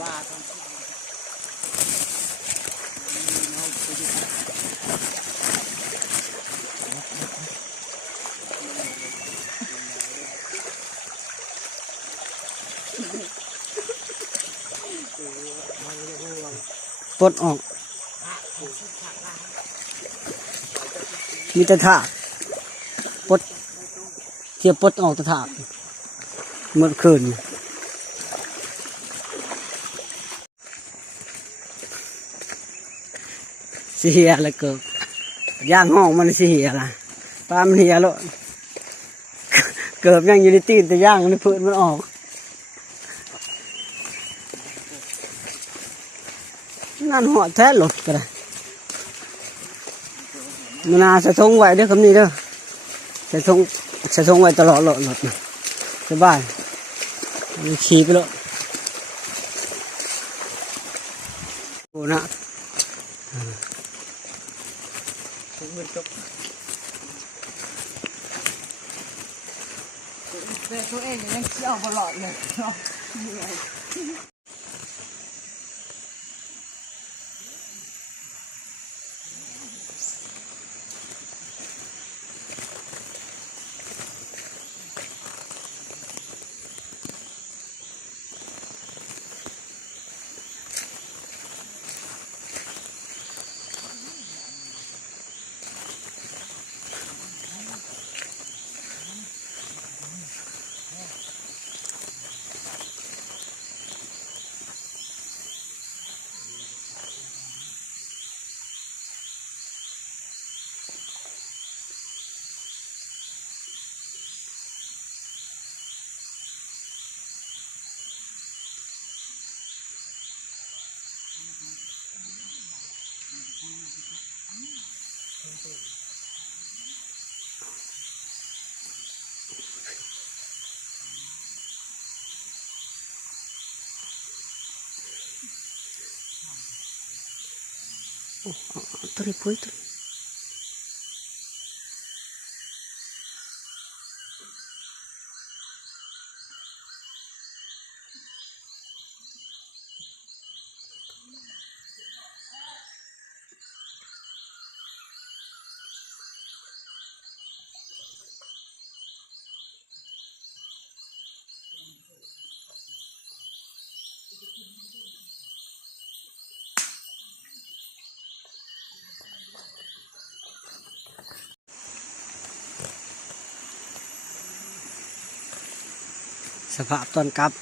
ปลาปลดออกมีแต่ถากปลดเทียบปลดออกแต่ถากเมื่อคืนเสียแล้วเกิดย่างห้องมันเสียละปลามันเหียแล้วเกิดยังอยู่ในตีนแต่ย่างในพื้นมันออกนั่นหัวแท้หลดก็ได้มันน่าจะทงไว้ด้วยคำนี้เด้อจะทงไว้ตลอดหลดนะสบายขี่ไปแล้วโอ้นะตัวเองยังเชี่ยวตลอดเลยตัวนี้ปุ้ยตัวสภาพตอนกลับ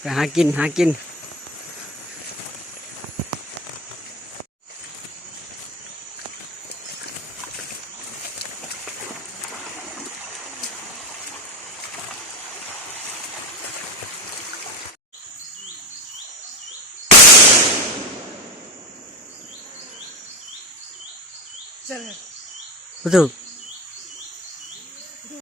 ไปหากินรู้สึก